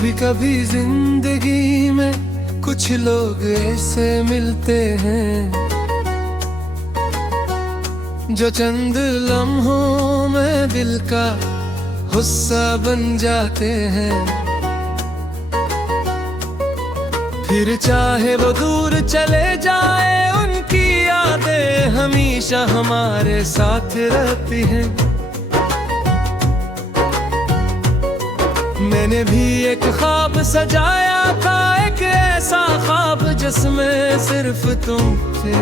कभी कभी जिंदगी में कुछ लोग ऐसे मिलते हैं जो चंद लम्हों में दिल का हिस्सा बन जाते हैं। फिर चाहे वो दूर चले जाए, उनकी यादें हमेशा हमारे साथ रहती हैं। मैंने भी एक ख्वाब सजाया था, एक ऐसा ख्वाब जिसमें सिर्फ तुम थे।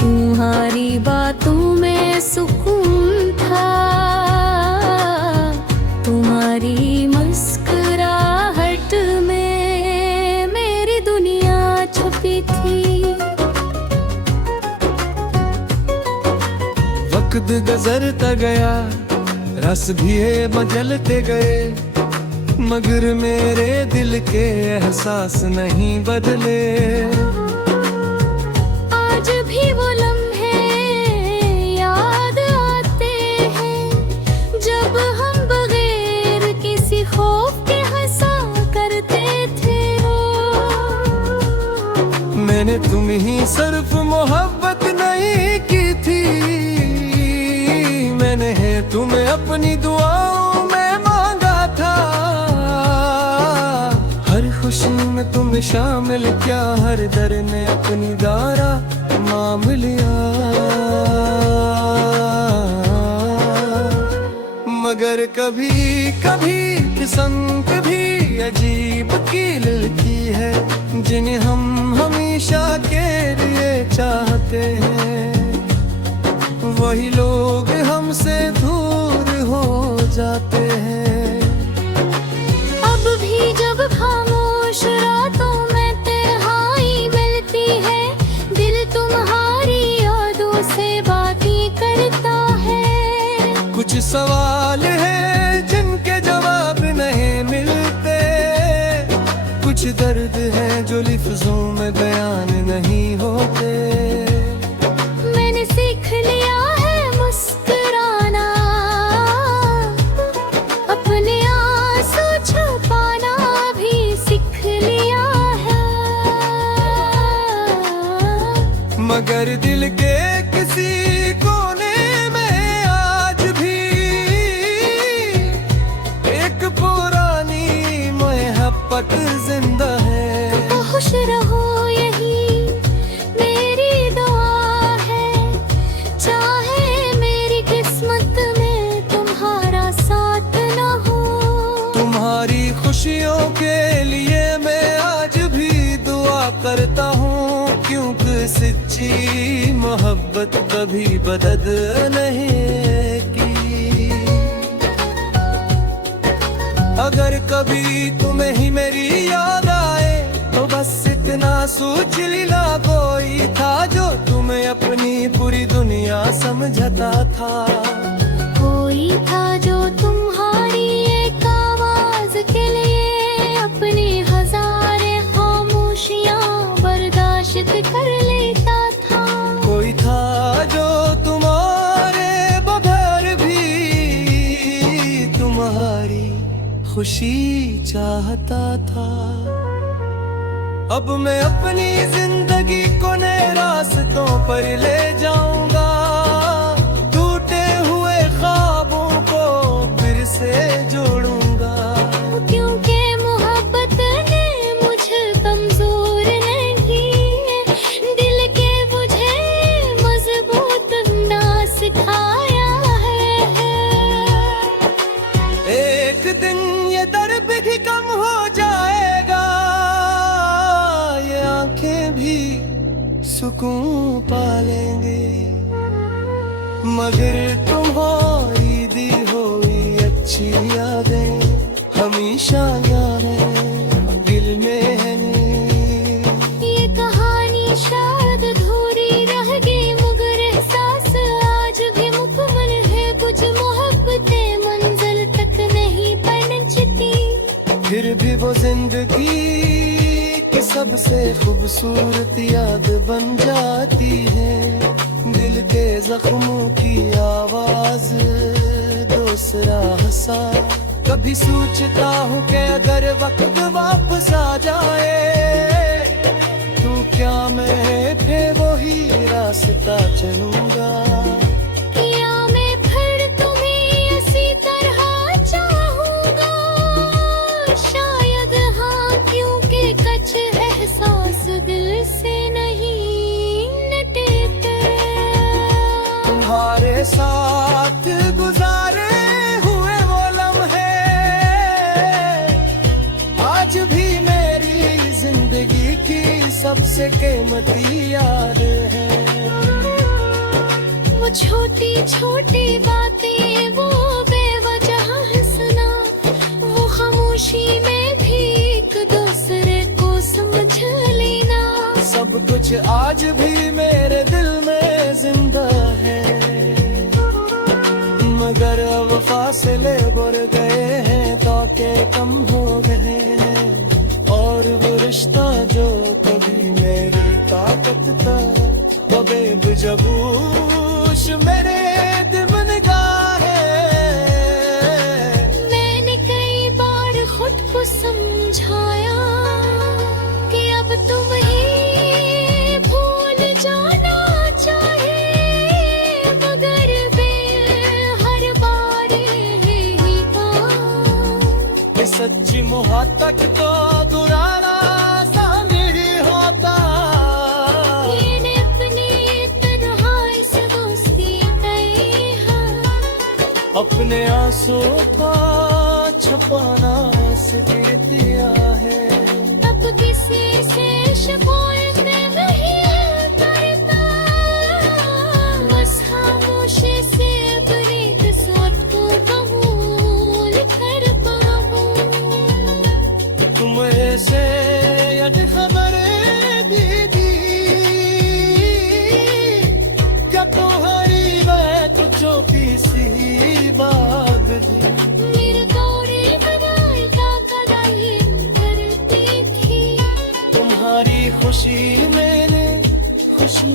तुम्हारी बातों में सुकून था, तुम्हारी मुस्कुराहट में मेरी दुनिया छुपी थी। वक्त गुजरता गया, रस भी बदलते गए, मगर मेरे दिल के एहसास नहीं बदले। आज भी वो लम्हे याद आते हैं, जब हम बगैर किसी खौफ के हंसा करते थे। मैंने तुम ही सिर्फ मोहब्बत नहीं की थी, मैंने तुम्हें अपनी दुआओं में मांगा था। हर खुशी में तुम्हें शामिल किया, हर दर ने अपनी दारा माम लिया। मगर कभी कभी किस्मत भी अजीब कील की है, जिन्हें हम हमेशा के लिए चाहते हैं, वही लोग हमसे दूर हो जाते हैं। अब भी जब खामोश रातों में तन्हाई मिलती है, दिल तुम्हारी यादों से बातें करता है। कुछ सवाल हैं जिनके जवाब नहीं मिलते, कुछ दर्द हैं जो लफ्ज़ों में बयान नहीं होते। मैंने सीख लिया है मुस्कुराना, अपने आंसू छुपाना भी सीख लिया है। मगर दिल के किसी कोने में आज भी एक पुरानी मोहब्बत जिंदा है। तो खुश रहो, यही मेरी दुआ है, चाहे मेरी किस्मत में तुम्हारा साथ न हो। तुम्हारी खुशियों के लिए मैं आज भी दुआ करता हूँ, क्योंकि सच्ची मोहब्बत कभी बदल नहीं की। अगर कभी तुम्हें ही मेरी याद आए, तो बस इतना सोच लेना, कोई था जो तुम्हें अपनी पूरी दुनिया समझता था। कोई था जो तुम्हारी एक आवाज के लिए अपनी हजारे खामोशियां बर्दाश्त कर लेता था। कोई था जो तुम्हारे बगैर भी तुम्हारी खुशी चाहता था। अब मैं अपनी जिंदगी को नए रास्तों पर ले जाऊंगा, टूटे हुए ख्वाबों को फिर से जोड़ूंगा। क्योंकि मोहब्बत ने मुझे कमजोर नहीं किए, दिल के मुझे मजबूत ना सिखाया है। एक दिन ये दर्द भी कम हो जाएगा, ये आंखें भी सुकून पा लेंगे, मगर तुम्हारी दी हुई अच्छी यादें हमेशा यहाँ दिल में है। ये कहानी शायद अधूरी रह गई, मगर एहसास आज भी मुकम्मल है। कुछ मोहब्बतें मंजिल तक नहीं पहुंचती, फिर भी वो जिंदगी की सबसे खूबसूरत याद बन जाती है। दिल के जख्मों की आवाज दूसरा हंसा कभी सोचता हूँ कि अगर वक्त वापस आ जाए तो क्या मैं फिर वही रास्ता चलूंगा। या मैं फिर तुम्हें इसी तरह चाहूंगा, शायद हाँ, क्योंकि कच्चे एहसास दिल से नहीं मिटते। तुम्हारे साथ गुजारे हुए वो लम्हे आज भी मेरी जिंदगी की सबसे कीमती याद है। वो छोटी छोटी बातें, वो बेवजह हंसना, वो खामोशी में भी एक दूसरे को समझ लेना, सब कुछ आज भी मेरे दिल में जिंदा है। मगर अब फासले बढ़ गए हैं, ताके कम हो गए हैं, और वो रिश्ता जो कभी मेरी ताकत था वो बेबजबूश मेरे दिमन है। मैंने कई बार खुद को समझाया कि अब तुम ही भूल जाना चाहे, मगर हर बार ही था। सच्ची मोहब्बत को दुराना आसान नहीं होता। ये अपनी तन्हाई से दोस्ती तय है, अपने आंसू को छुपाना सीख दिया है। अब किसी से शिकायत नहीं करता, बस खामोशी से अपनी किस्मत को कबूल कर पाऊं। तुम्हें से यद खबर दीदी क्या तुम्हारी बात छोटी सी बात थी। मेरे दौरे बनाए का कदाई करती थी, तुम्हारी खुशी मैंने खुशी